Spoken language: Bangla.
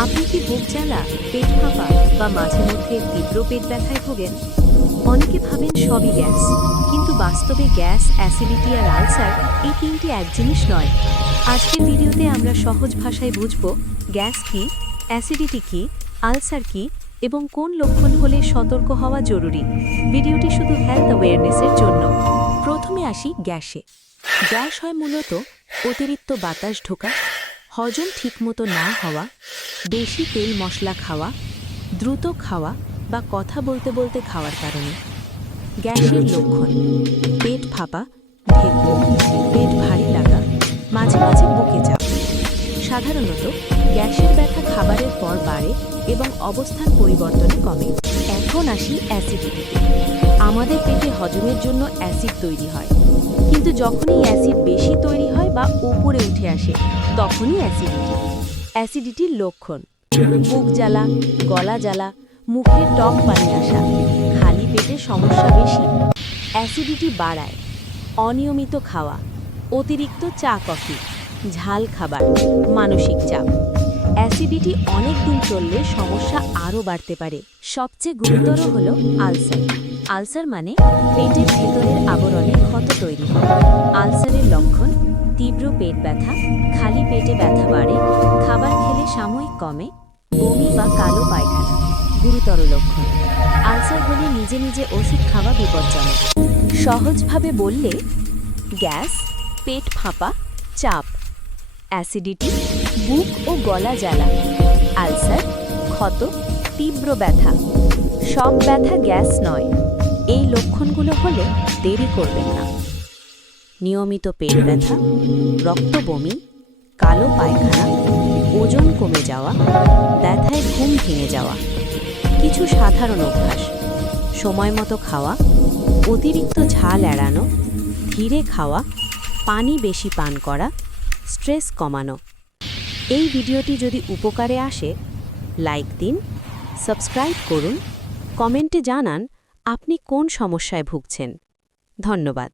আপনি কি বুক জ্বালা, পেট ফাঁপা বা মাঝে মধ্যে তীব্র পেট ব্যথায় ভোগেন? অনেকে ভাবেন সবই গ্যাস, কিন্তু বাস্তবে গ্যাস, অ্যাসিডিটি আর আলসার এই তিনটি এক জিনিস নয়। আজকের ভিডিওতে আমরা সহজ ভাষায় বুঝব গ্যাস কি, অ্যাসিডিটি কি, আলসার কি এবং কোন লক্ষণ হলে সতর্ক হওয়া জরুরি। ভিডিওটি শুধু হেলথ অ্যাওয়ারনেসের জন্য। প্রথমে আসি গ্যাসে। গ্যাস হয় মূলত অতিরিক্ত বাতাস ঢোকা, হজম ঠিকমতো না হওয়া, বেশি তেল মশলা খাওয়া, দ্রুত খাওয়া বা কথা বলতে বলতে খাওয়ার কারণে। গ্যাসের লক্ষণ: পেট ফাঁপা, ঢেকুর, পেট ভারী লাগা, মাঝে মাঝে বুকে চাপ। সাধারণত গ্যাসের ব্যথা খাবারের পর বাড়ে এবং অবস্থান পরিবর্তনে কমে। এখন আসি অ্যাসিডিটিতে। আমাদের পেটে হজমের জন্য অ্যাসিড তৈরি হয়, কিন্তু যখনই অ্যাসিড বেশি তৈরি হয় বা উপরে উঠে আসে তখনই অ্যাসিডিটি। অ্যাসিডিটির লক্ষণ: বুক জ্বালা, গলা জ্বালা, মুখে টক পানি আসা, খালি পেটে সমস্যা বেশি। অ্যাসিডিটি বাড়ায় অনিয়মিত খাওয়া, অতিরিক্ত চা কফি, ঝাল খাবার, মানসিক চাপ। অ্যাসিডিটি অনেক দিন চললে সমস্যা আরও বাড়তে পারে। সবচেয়ে গুরুতর হল আলসার। আলসার মানে পেটের ভেতরের আবরণে ক্ষত তৈরি হয়। আলসারের লক্ষণ: তীব্র পেট ব্যথা, খালি পেটে ব্যথা বাড়ে, খাবার খেলে সাময়িক কমে, বমি বা কালো পায়খানা। গুরুতর লক্ষণ: আলসার হলে নিজে নিজে ওষুধ খাওয়া বিপজ্জনক। সহজভাবে বললে, গ্যাস, পেট ফাঁপা, চাপ; অ্যাসিডিটি, বুক ও গলা জ্বালা; আলসার, ক্ষত, তীব্র ব্যথা। সব ব্যথা গ্যাস নয়। এই লক্ষণগুলো হলে দেরি করবেন না। নিয়মিত পেট ব্যথা, রক্ত বমি, কালো পায়খানা, ওজন কমে যাওয়া, ব্যথায় ঘুম ভেঙে যাওয়া। কিছু সাধারণ অভ্যাস: সময় মতো খাওয়া, অতিরিক্ত ঝাল এড়ানো, ধীরে খাওয়া, পানি বেশি পান করা, স্ট্রেস কমানো। এই ভিডিওটি যদি উপকারে আসে, লাইক দিন, সাবস্ক্রাইব করুন, কমেন্টে জানান আপনি কোন সমস্যায় ভুগছেন। ধন্যবাদ।